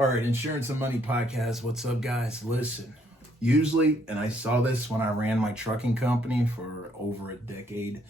All right, Insurance and Money Podcast. What's up, guys? Listen, usually, and I saw this when I ran my trucking company for over a decade,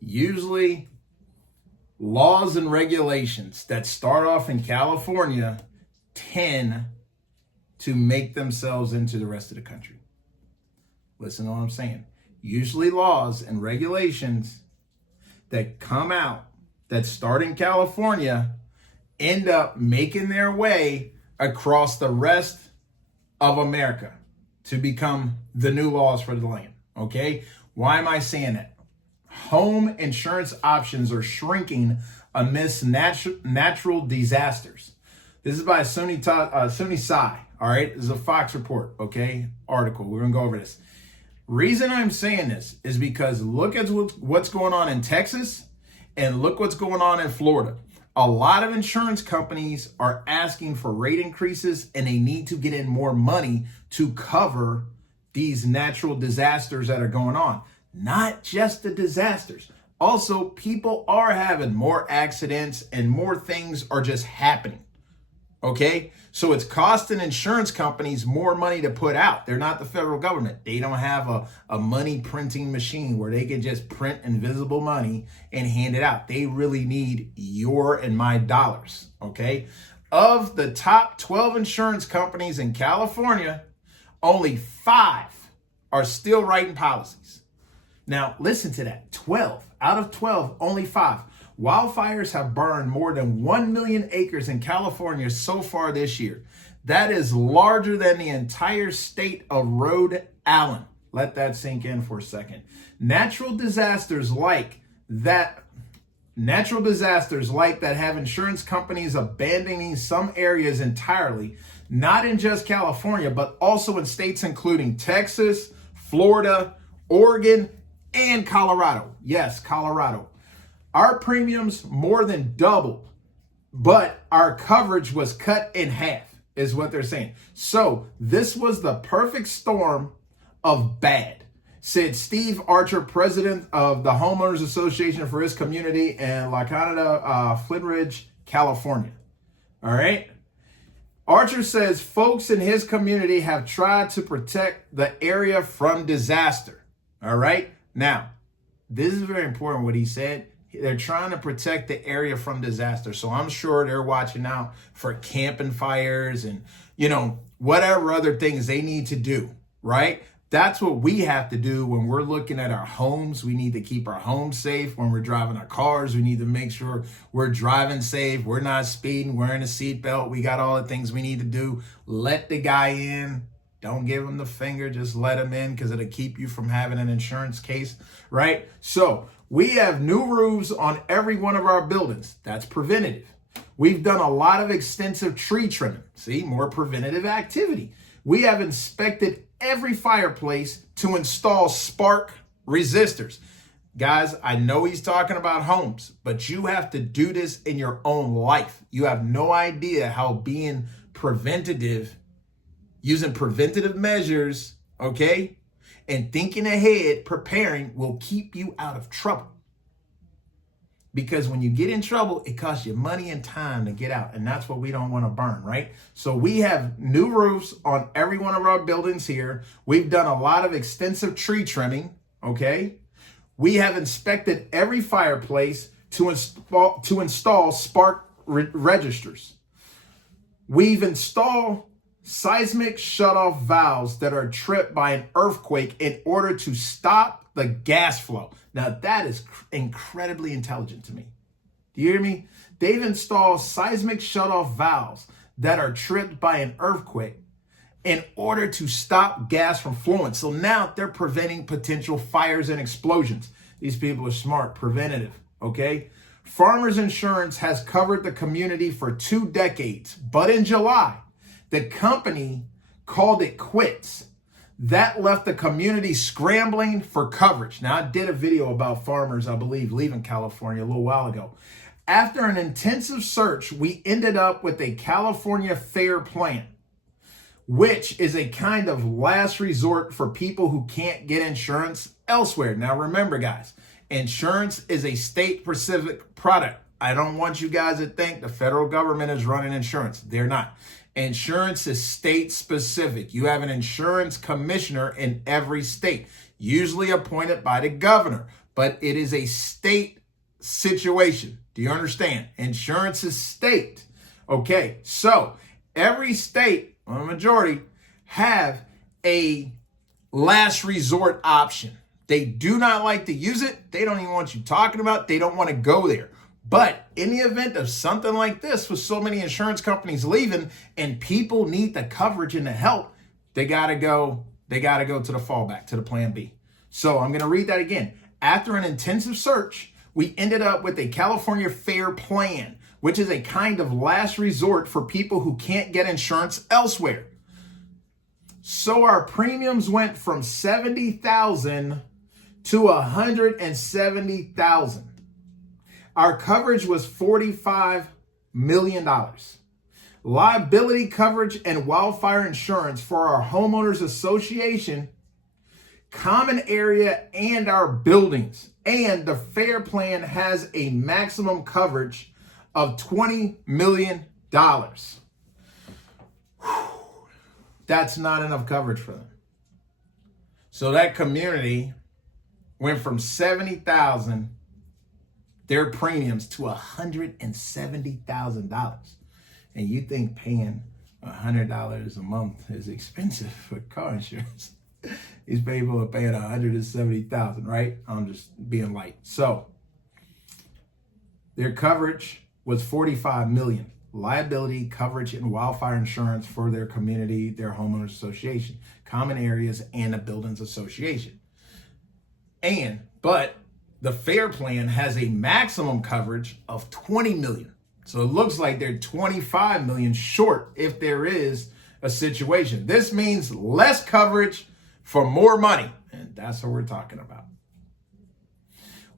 usually laws and regulations that start off in California tend to make themselves into the rest of the country. Listen to what I'm saying. Usually laws and regulations that come out that start in California end up making their way across the rest of America to become the new laws for the land. Okay? Why am I saying that? Home insurance options are shrinking amidst natural disasters. This is by Suni Sai. All right? This is a Fox report, okay? Article. We're going to go over this. Reason I'm saying this is because look at what's going on in Texas and look what's going on in Florida. A lot of insurance companies are asking for rate increases and they need to get in more money to cover these natural disasters that are going on. Not just the disasters. Also, people are having more accidents and more things are just happening. Okay? So it's costing insurance companies more money to put out. They're not the federal government. They don't have a money printing machine where they can just print invisible money and hand it out. They really need your and my dollars. Okay? Of the top 12 insurance companies in California, only 5 are still writing policies. Now, listen to that. 12 out of 12, only 5. Wildfires have burned more than 1 million acres in California so far this year. That is larger than the entire state of Rhode Island. Let that sink in for a second. Natural disasters like that have insurance companies abandoning some areas entirely, not in just California, but also in states including Texas, Florida, Oregon, and Colorado. Yes, Colorado. Our premiums more than doubled, but our coverage was cut in half, is what they're saying. So this was the perfect storm of bad, said Steve Archer, president of the Homeowners Association for his community in La Canada, Flintridge, California. All right. Archer says folks in his community have tried to protect the area from disaster. All right. Now, this is very important what he said. They're trying to protect the area from disaster. So I'm sure they're watching out for camping fires and, whatever other things they need to do, right? That's what we have to do when we're looking at our homes. We need to keep our homes safe. When we're driving our cars, we need to make sure we're driving safe. We're not speeding, wearing a seatbelt. We got all the things we need to do. Let the guy in. Don't give him the finger. Just let him in because it'll keep you from having an insurance case, right? So we have new roofs on every one of our buildings. That's preventative. We've done a lot of extensive tree trimming. See, more preventative activity. We have inspected every fireplace to install spark resistors. Guys, I know he's talking about homes, but you have to do this in your own life. You have no idea how being preventative, using preventative measures, okay, and thinking ahead, preparing will keep you out of trouble. Because when you get in trouble, it costs you money and time to get out. And that's what we don't want to burn, right? So we have new roofs on every one of our buildings here. We've done a lot of extensive tree trimming, okay? We have inspected every fireplace to install spark registers. We've installed seismic shutoff valves that are tripped by an earthquake in order to stop the gas flow. Now, that is incredibly intelligent to me. Do you hear me? They've installed seismic shutoff valves that are tripped by an earthquake in order to stop gas from flowing. So now they're preventing potential fires and explosions. These people are smart, preventative, okay? Farmers Insurance has covered the community for 2 decades, but in July, the company called it quits. That left the community scrambling for coverage. Now, I did a video about farmers, I believe, leaving California a little while ago. After an intensive search, we ended up with a California Fair Plan, which is a kind of last resort for people who can't get insurance elsewhere. Now, remember, guys, insurance is a state-specific product, I don't want you guys to think the federal government is running insurance. They're not. Insurance is state specific. You have an insurance commissioner in every state, usually appointed by the governor, but it is a state situation. Do you understand? Insurance is state. Okay, so every state, a majority, have a last resort option. They do not like to use it. They don't even want you talking about it. They don't want to go there. But in the event of something like this, with so many insurance companies leaving and people need the coverage and the help, they got to go to the fallback, to the plan B. So I'm going to read that again. After an intensive search, we ended up with a California Fair Plan, which is a kind of last resort for people who can't get insurance elsewhere. So our premiums went from $70,000 to $170,000. Our coverage was $45 million. Liability coverage and wildfire insurance for our homeowners association, common area, and our buildings. And the Fair Plan has a maximum coverage of $20 million. That's not enough coverage for them. So that community went from $70,000, their premiums, to $170,000. And you think paying $100 a month is expensive for car insurance. These people are paying $170,000, right? I'm just being light. So their coverage was $45 million. Liability coverage and wildfire insurance for their community, their homeowners association, common areas, and a buildings association. But the Fair Plan has a maximum coverage of $20 million. So it looks like they're $25 million short if there is a situation. This means less coverage for more money. And that's what we're talking about.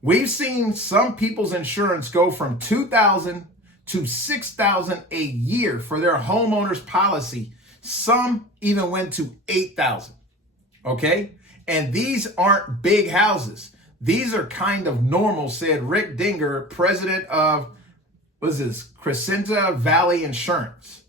We've seen some people's insurance go from $2,000 to $6,000 a year for their homeowner's policy. Some even went to $8,000. Okay? And these aren't big houses. These are kind of normal, said Rick Dinger, president of, Crescenta Valley Insurance.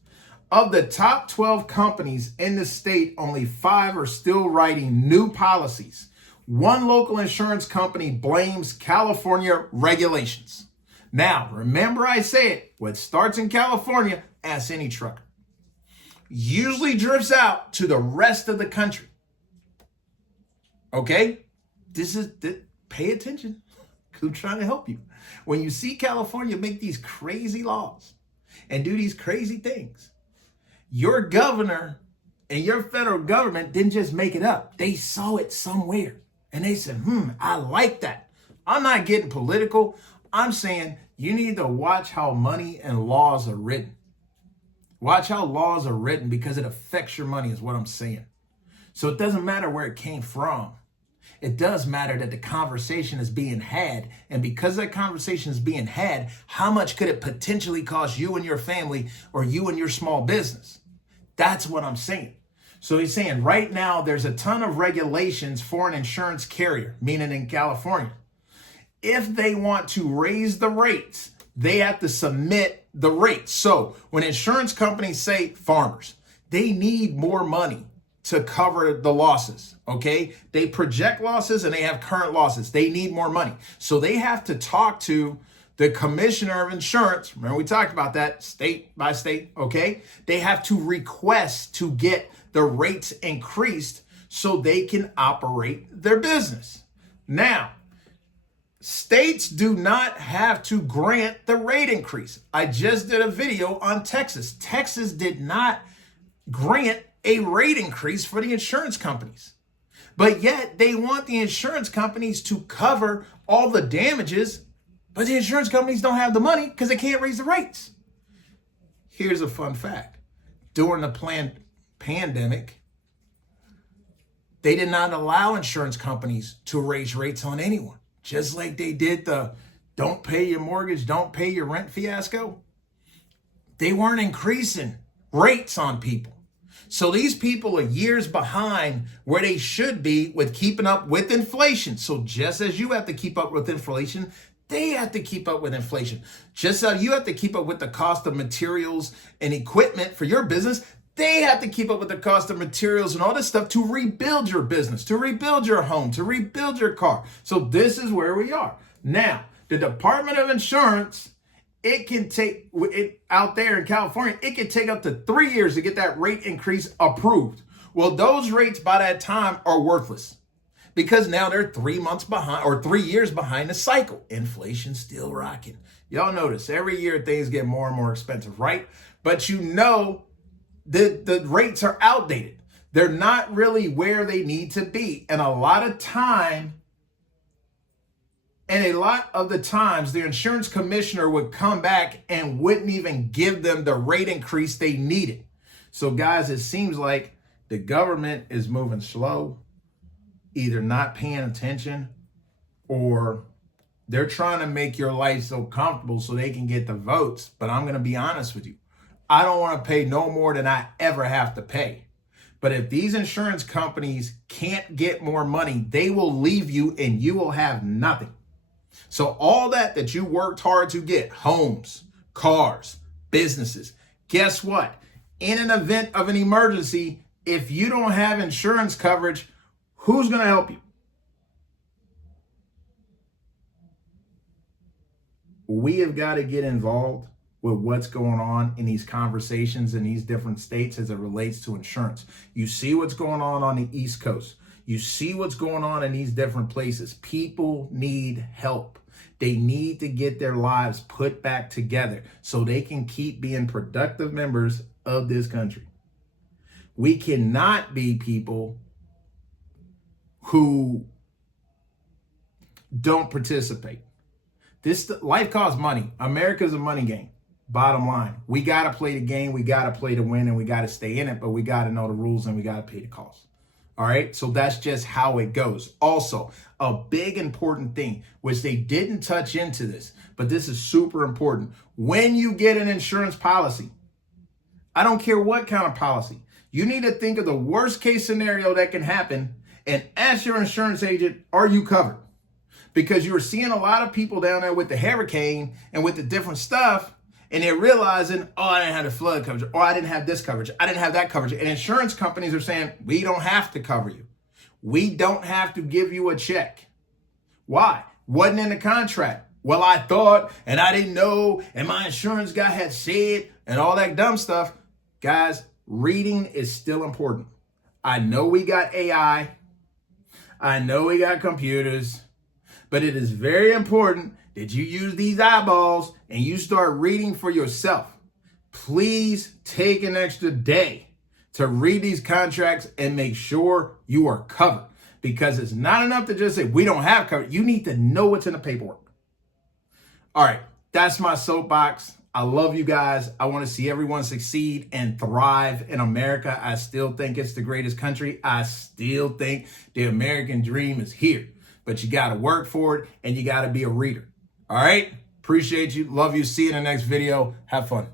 Of the top 12 companies in the state, only 5 are still writing new policies. One local insurance company blames California regulations. Now, remember I said, what starts in California, ask any trucker, usually drifts out to the rest of the country. Okay? Pay attention. I'm trying to help you. When you see California make these crazy laws and do these crazy things, your governor and your federal government didn't just make it up. They saw it somewhere and they said, I like that. I'm not getting political. I'm saying you need to watch how money and laws are written. Watch how laws are written because it affects your money is what I'm saying. So it doesn't matter where it came from. It does matter that the conversation is being had. And because that conversation is being had, how much could it potentially cost you and your family or you and your small business? That's what I'm saying. So he's saying right now there's a ton of regulations for an insurance carrier, meaning in California. If they want to raise the rates, they have to submit the rates. So when insurance companies say farmers, they need more money to cover the losses, okay? They project losses and they have current losses. They need more money. So they have to talk to the commissioner of insurance. Remember we talked about that state by state, okay? They have to request to get the rates increased so they can operate their business. Now, states do not have to grant the rate increase. I just did a video on Texas. Texas did not grant a rate increase for the insurance companies. But yet they want the insurance companies to cover all the damages, but the insurance companies don't have the money because they can't raise the rates. Here's a fun fact. During the pandemic, they did not allow insurance companies to raise rates on anyone. Just like they did the don't pay your mortgage, don't pay your rent fiasco. They weren't increasing rates on people. So these people are years behind where they should be with keeping up with inflation. So just as you have to keep up with inflation, they have to keep up with inflation. Just how you have to keep up with the cost of materials and equipment for your business, they have to keep up with the cost of materials and all this stuff to rebuild your business, to rebuild your home, to rebuild your car. So this is where we are. Now, the Department of Insurance, it can take, out there in California, it can take up to 3 years to get that rate increase approved. Well, those rates by that time are worthless because now they're 3 months behind or 3 years behind the cycle. Inflation's still rocking. Y'all notice every year things get more and more expensive, right? But you know, the rates are outdated. They're not really where they need to be. And a lot of the times, the insurance commissioner would come back and wouldn't even give them the rate increase they needed. So guys, it seems like the government is moving slow, either not paying attention, or they're trying to make your life so comfortable so they can get the votes. But I'm going to be honest with you. I don't want to pay no more than I ever have to pay. But if these insurance companies can't get more money, they will leave you and you will have nothing. So all that you worked hard to get, homes, cars, businesses, guess what? In an event of an emergency, if you don't have insurance coverage, who's going to help you? We have got to get involved with what's going on in these conversations in these different states as it relates to insurance. You see what's going on the East Coast. You see what's going on in these different places. People need help. They need to get their lives put back together so they can keep being productive members of this country. We cannot be people who don't participate. Life costs money. America's a money game. Bottom line, we got to play the game, we got to play to win, and we got to stay in it, but we got to know the rules and we got to pay the cost. All right, so that's just how it goes. Also, a big important thing, which they didn't touch into this, but this is super important. When you get an insurance policy, I don't care what kind of policy, you need to think of the worst case scenario that can happen and ask your insurance agent, are you covered? Because you were seeing a lot of people down there with the hurricane and with the different stuff, and they're realizing, oh, I didn't have the flood coverage, or I didn't have this coverage, I didn't have that coverage. And insurance companies are saying, we don't have to cover you. We don't have to give you a check. Why? Wasn't in the contract. Well, I thought, and I didn't know, and my insurance guy had said, and all that dumb stuff. Guys, reading is still important. I know we got AI. I know we got computers, but it is very important that you use these eyeballs and you start reading for yourself. Please take an extra day to read these contracts and make sure you are covered, because it's not enough to just say we don't have coverage. You need to know what's in the paperwork. All right, that's my soapbox. I love you guys. I want to see everyone succeed and thrive in America. I still think it's the greatest country. I still think the American dream is here, but you got to work for it and you got to be a reader. All right. Appreciate you. Love you. See you in the next video. Have fun.